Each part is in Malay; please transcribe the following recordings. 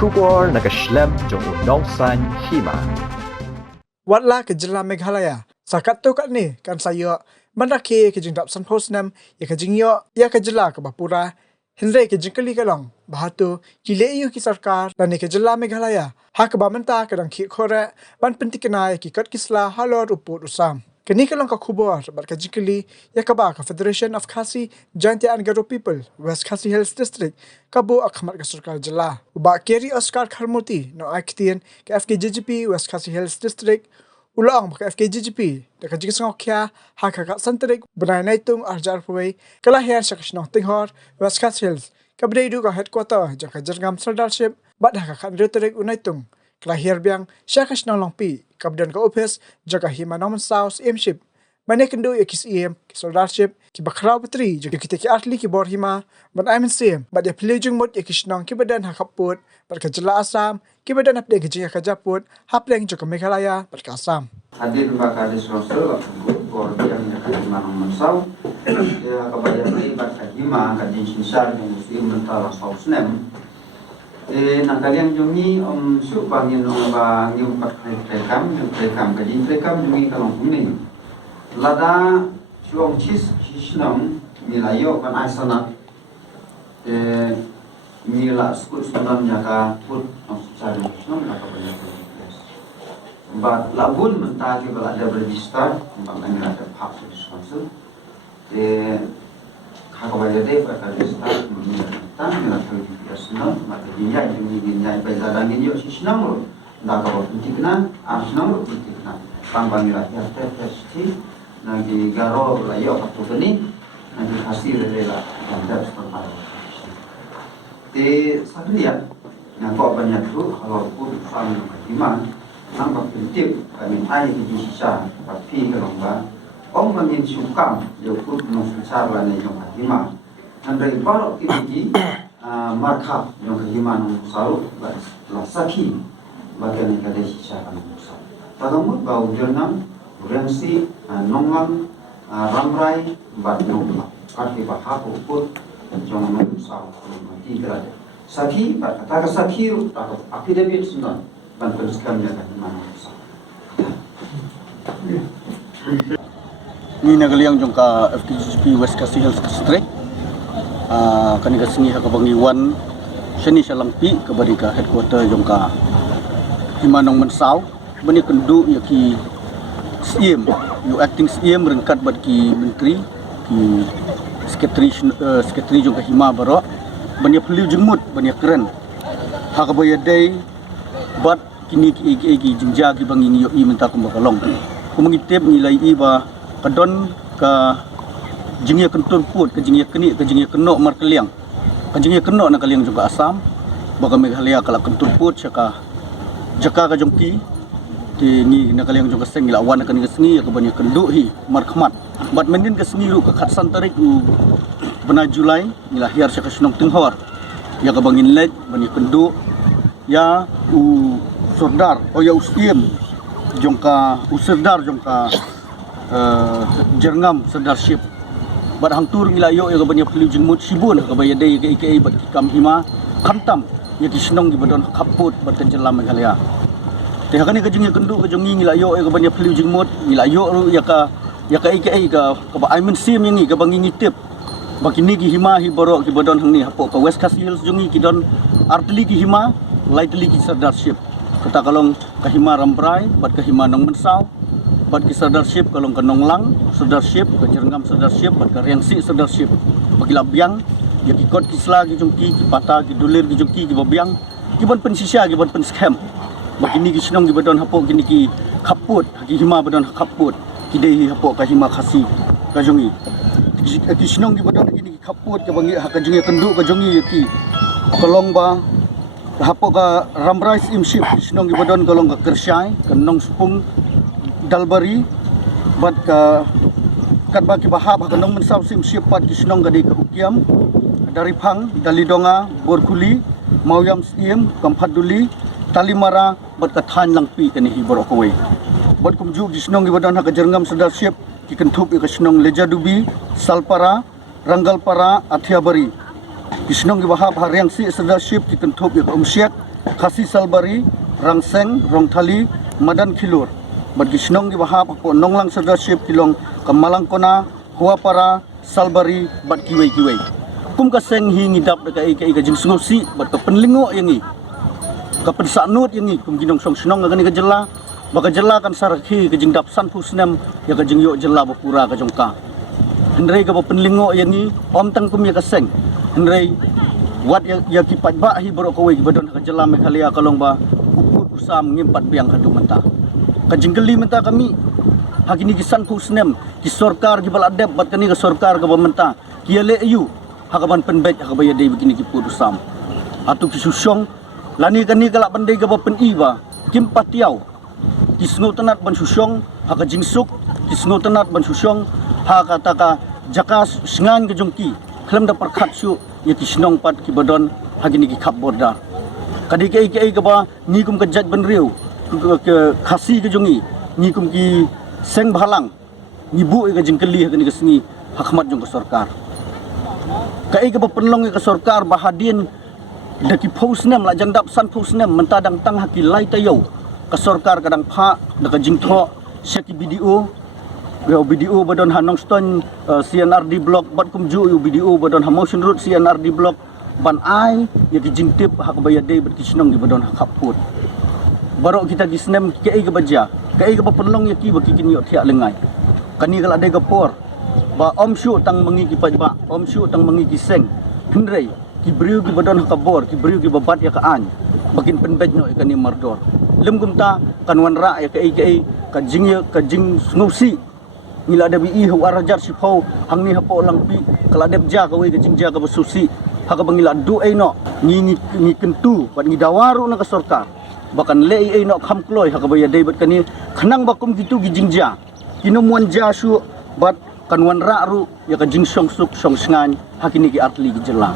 kubor nakaslem jong unongsan hima. Watla ke Jela Meghalaya. Sakat tu kat ni kan saya mandaki ke jingdap San Hosnam ya ke jingyo ya ke Jela ke Bapura. Henry ke jingkali kalong bahatu kile iu ki sarkar dan ke Jela Meghalaya. Hak ba menta kadang ki khore ban pentikna ki kat kisla halor uput usam. Kini kalong ka kubor bar ka jingkali ya ka ba ka Federation of Khasi Jaintia and Garo People West Khasi Hills District kabu akhamat ka sarkar Jela. Ba Keri Oscar Kharmuti no aktian ke FKJGP West Khasi Hills District ulang baka FKJGP dekat jika sengok kia hak hak santerik benai naitung arjar pawai kelahiran syakasnong tinghor West Khasi Hills kabdai du ka headquarter jaka jerngam sardarship bad hak hak retorik unaitung kelahir biang syakasnong longpi kabdan ka office jaka himanom south aimship Mane kendo ya kis soldarship ki bakrau petri jo kita ki atli ki bor hima ban I'm same but ya pelujung mot ya kisnong ki badan hakaput bar ka Jela Assam ki badan apde ki jinga ka Japut hapleng jo ka Meghalaya bar ka Assam hadir bakal disrosel bor yang ka hima mansau ya ka badan ni bar ka hima ka jin sar yang muslim mentala sausnem nakalian jongi su bangin ba ngim pat rekam ka jin rekam jongi kalong kuning lada suong chis hisnam milayo kan aisana mila skut sunam jaka put cari hisnam jaka banyak but labun mentagi bala ada register mbak ngira ada hak sponsor kakabaya deh pada register mengira mila kali hisnam maka dinya pada dangan yo hisnam lo ndak apa pentingna hisnam lo pentingna pambangira ya testi nagi garo layo waktu ini nagi hasil rela dan seperti di saklian yang kau banyak tu kalau pun faham iman nampak penting kami ayat di sisa tapi kalau enggak mungkin sukam jauh pun nusar lana yang iman dan dari baru ini markah yang iman selalu lasaki bagian yang ada sisa kami selalu tadamut bau jernam Rensi, nongang, ramrai, batnong, kaki bahak uput, jangan menusau, mati berada. Saki, kata saki, atau akademik sunan, bantu sekali jaga mana menusau. Ni nagaliang jongka FKJGP West Khasi Hills District. Kani kasingi hakabangiwan, seni salangpi kabadika headquarter jongka himanong mensau, bani kendu yaki SIM, you acting SIM rengkat bad ki menteri, ki sekretari jongka hima baro, banyak peliu jengmut, banyak keren. Hakabaya day, bad kini ki jengja ki bangi yo i menta kumbakalong. Kumangitip nilai iba kadon ka jengya kenton put, ka jengya keni, ka jengya kenok markeliang. Ka jengya kenok na kaliang jongka Assam, baka Meghalaya kala kenton put syaka jaka ka jongki ni nakaliang jong kaseng lawan akan keseni ya kebanyak kenduk hi markhmat bat mendin keseni ru ke khatsan tarik u bena Julai nilahir syakasnong tinghor ya kebangin lek banyak kenduk ya u sordar o ya usiem jongka userdar jongka jerngam serdarship bat hangtur ilayo ya kebanyak peliu jengmut sibun kabaya dei ke bat kam hima khamtam ya kisnong di badon kaput bat Jela Meghalaya tehakani ka jingya kendu ka jongi ngilayo ka banyak peliu jingmut ngilayo ru ya ka ike ka ba aimen sim yangi ka bangi ngitip bakini ki hima hi borok ki bodon hangni hapo ka West Khasi Hills jongi ki don artli ki hima lightly ki sardarship kata kalong ka hima rambrai bat ka hima nong mensau bat ki sardarship kalong ka nonglang sardarship ka jerngam sardarship bat ka rengsi sardarship bagi labyang ya ki kot kisla ki jongki ki pata ki dulir ki jongki ki babyang ki bon pensisya ki bon penskem begini kisnong di badon hapok gini ki kaput ki hima badon kaput ki dei hapok ka hima khasi ka jongi kisnong di badon gini ki kaput ka bangi ka jongi kenduk ka jongi ki kolong ba hapok ka ramrai imship kisnong di badon kolong ka kersyai ka nong supung dalbari bat ka kat ba ki bahab ka nong mensau imship pat kisnong ka dei ka ukiam dari phang dalidonga borkuli mauyam sim kamphaduli talimara bat kathan langpi kani hi borok koi bat kumju gisnong gi badan ha jerngam sardarship ki kentup ka snong lejadubi salpara ranggalpara athiabari gisnong gi bahab ha rengsi sardarship ki kentup ka umsyek Khasi Salbari, Rangseng, Rongthali, Madan Khilur. Bagi senong di bahap po nonglang serdarship kilong Kamalangkona, Huapara, Salbari, bat kiway-kiway. Kum kaseng hi ngidap da kai jing sungosi bat ka penlingo yang i. Ka pensanut yang i kum ginong song senong ngani ka jela. Baka jela kan sarakhi ka jing dap san pusnem ya ka jing yo jela bapura ka jongka. Hendrai ka penlingo yang i om tang kum ya kaseng. Hendrai wat ya kipat ba hi borok kawai badon ka jela Meghalaya kalong ba uput usam ngimpat biang hadu menta. Ka jinggeli menta kami hakini kisan pusnem ki sorkar ki baladep bat kani ka sorkar ka bamenta ki le ayu hakaban penbet hakabaya dei begini ki put usam. Atu ki susyong lani kani kala pandai ka pen iba kim patiau ki sngo tenat ban susyong haka jingsuk ki sngo tenat ban susyong haka taka jakas sengan ke jongki klem da perkhat su ya ki snong pat ki badon hagini ki khap borda kadi ke ke ba ni kum ka jaj ban riu ke khasi ke jongi ni kum ki seng bhalang ni bu ke jingkeli hagini ke sengi hakmat jong ke sorkar kai ke penlong ke sorkar bahadin daki posnem la jandap san posnem mentadang tang haki lai tayo ke sorkar kadang pha daka jingtho seki video video badon hanong ston CNRD block bat kumju video badon ha motion road CNRD block ban ai ya ki jingtip hak bayade bat kisnong gi badon hak put barok kita gisnem ke ai ke baja ke ai ke penlong ya ki baki kini thia lengai kani kala de gapor ba om syu tang mengi ki pajba om syu tang mengi ki seng hendrei ki briu ki badon hak bor ki briu ki babat ya ka an bakin penbej no ikani mardor lem gumta kanwan ra ya ke ai ka jing snusi ngila ada bi hu arajar sipau hangni hapo langpi kala dep ja ka we jing ja ka basusi haka bangila du ai no ni kentu bat ni dawaru na ka sorkar bahkan le ai no khamkloi haka baya dei bat kani khanang bakum gitu gijing ja kinomuan ja su bat kanwan ra ru ya ka jing song suk song sngan hakini ki artli gi jela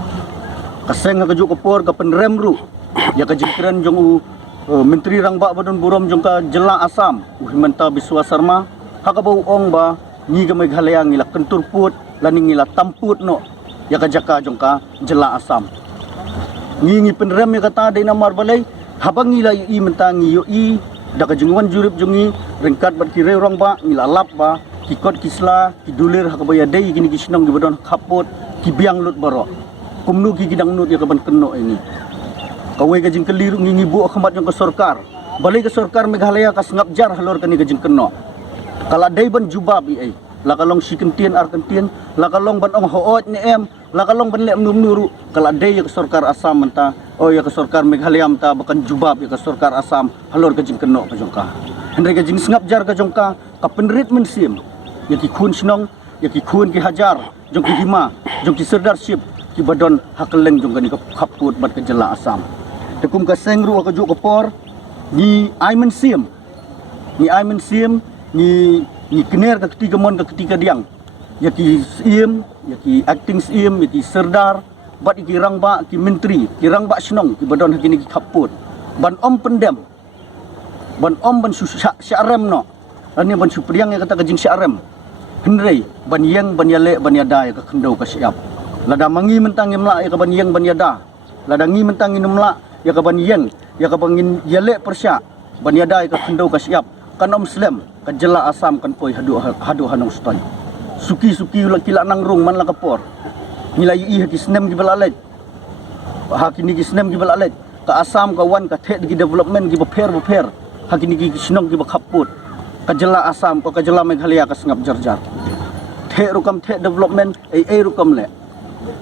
kaseng ka ju kopor ka penrem ru ya ka jingkran jong u menteri rangba badon burom jong ka jela Asam Himanta Biswa Sarma haka bau ong ba ni ga Meghalaya ngila kentur put lani ngila tamput no ya ka jaka jong ka jela Asam ngi penrem ya kata dei namar balai habang ngila i mentangi yo i da ka jingwan jurip jongi ringkat bat kire rong ba ngila lap ba kikot kisla kidulir haka baya dei gini kisnong gibadon kaput kibiang lut baro kumnu ki gidang nut ya kaban keno ini kawai ka jing keliru ngi bu akhmat jong ka sorkar balai ka sorkar Meghalaya ka sengap jar halor kani ka jing keno kala dai ban jubab i ai la kalong sikentien arkentien la kalong ban ong hoot ni em la kalong ban lem num nuru kala dai ya ka sorkar Asam menta oh ya ka sorkar Meghalaya menta bakan jubab ya ka sorkar Asam halor ka jing keno ka jongka hendai ka jing sengap jar ka jongka ka penrit mensim ya ki khun snong ya ki khun ki hajar jong ki hima jong ki serdarship ki badon hakeleng jong kani ka khaput bat ka jela Asam tekum ka sengru ka ju ka por ni aimen sim ni kener ka ketiga mon ka ketiga diang ya ki sim ya ki acting sim ya ki serdar bat ki rangba ki menteri ki rangba snong ki badon hakini ki khaput ban om pendem ban om ban syarem no ani ban supriang ya kata ka jing syarem hendrei ban yang ban yale ban yada ya ka kendau ka siap lada mangi mentang imla ya ka ban yang ban yada lada ngi mentang inumla ya ka ban yang ya ka bangin yale persya ban yada ya ka kendau ka siap kan om slem ka jela Asam kan poi hadu hanong stoi suki ula kila nang rung man la kapor nilai i ki snem gi balalet hakini ki snem gi balalet ka Asam ka wan ka the gi development gi beper hakini ki snong gi bakhaput ka jela Asam ka jela Meghalaya ka sengap jarjar the rukam the development ai rukam le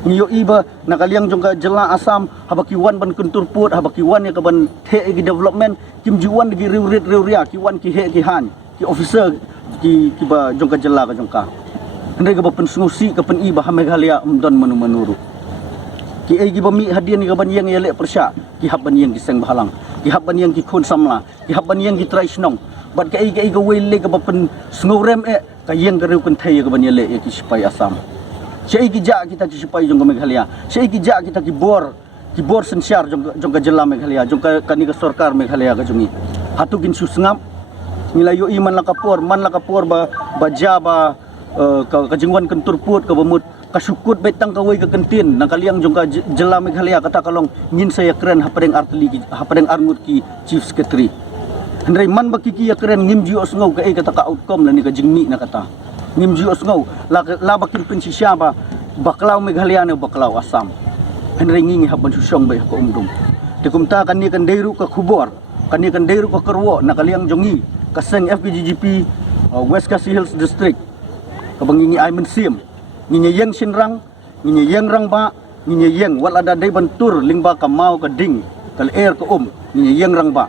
ngiyo iba nakaliang jong ka jela Asam habaki wan ban kuntur put habaki wan ya ka ban the gi development kim juan gi riurit riuria ki wan ki he ki han ki officer ki ba jong ka jela ka jong ka hendai ka pen sungusi ka pen iba Meghalaya umdon menuru ki ai gi bami hadian ni ka ban yang yale persya ki hab ban yang ki seng bahalang ki hab ban yang ki khun samla ki hab ban yang ki trai snong bat ka ai ka wele ka pen sngorem ka yang ka riu kun thai ka ban yale ki sipai Asam sei ki ja kita ki sipai jong ka Meghalaya sei ki ja kita ki bor sensiar jong ka jela Meghalaya jong ka kani ka sorkar Meghalaya ka jongi hatu gin susngap nilayo iman la kapor ba ja ba ka jingwan kentur put ka bamut kasukut betang kawai ke kentin nang kaliang jongka jela Meghalaya kata kalong ngin saya keren hapadeng arngut ki chief secretary hendrai man bakiki ya keren ngim ji osngau ka kata ka outcome la ni ka jingmi na kata ngim ji osngau la bakir pensi siapa baklau Meghalaya ne baklau Assam hendrai ngingi haban susong bai ka umdum dikumta kan ni kan deiru ka khubor kan ni kan deiru ka kerwo na kaliang jongi kaseng FPGGP West Khasi Hills District kabangingi Aiman Sim nginya yang sinrang nginya yang rangba nginya yang wal ada dai bantur lingba ka mau ka ding kal air ka nginya yang rangba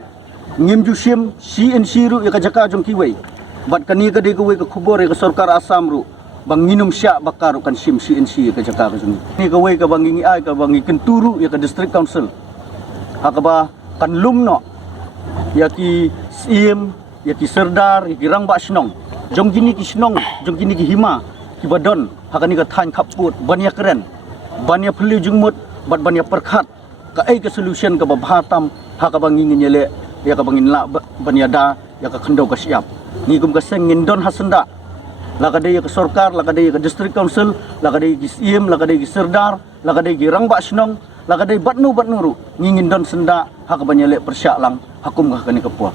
ngim ju sim CNC ru ya ka jaka jong kiwei bat kani ka dei ka wei ka khubor ya ka sarkar Assam ru bang nginum sya bakaru kan sim CNC ya ka jaka ka jong ni ka wei ka bangingi ai ka bangi kenturu ya ka district council hakaba kan lumno ya ki sim ya ki serdar ya ki rangba snong jong gini ki snong jong gini ki hima ki badon hakani ka than khaput bania keren bania phliu jungmut bat bania perkhat ka ai ka solution ka bahatam haka bangin nyele ya ka bangin la bania da ya ka khendau ka siap ni kum ka sengin don hasanda la ka dei ka sarkar la ka dei ka district council la ka dei ki sim la ka dei ki serdar la ka dei ki rangba snong la ka dei batnu ru ngingin don senda haka banyele persyak lang hakum ka kani kapua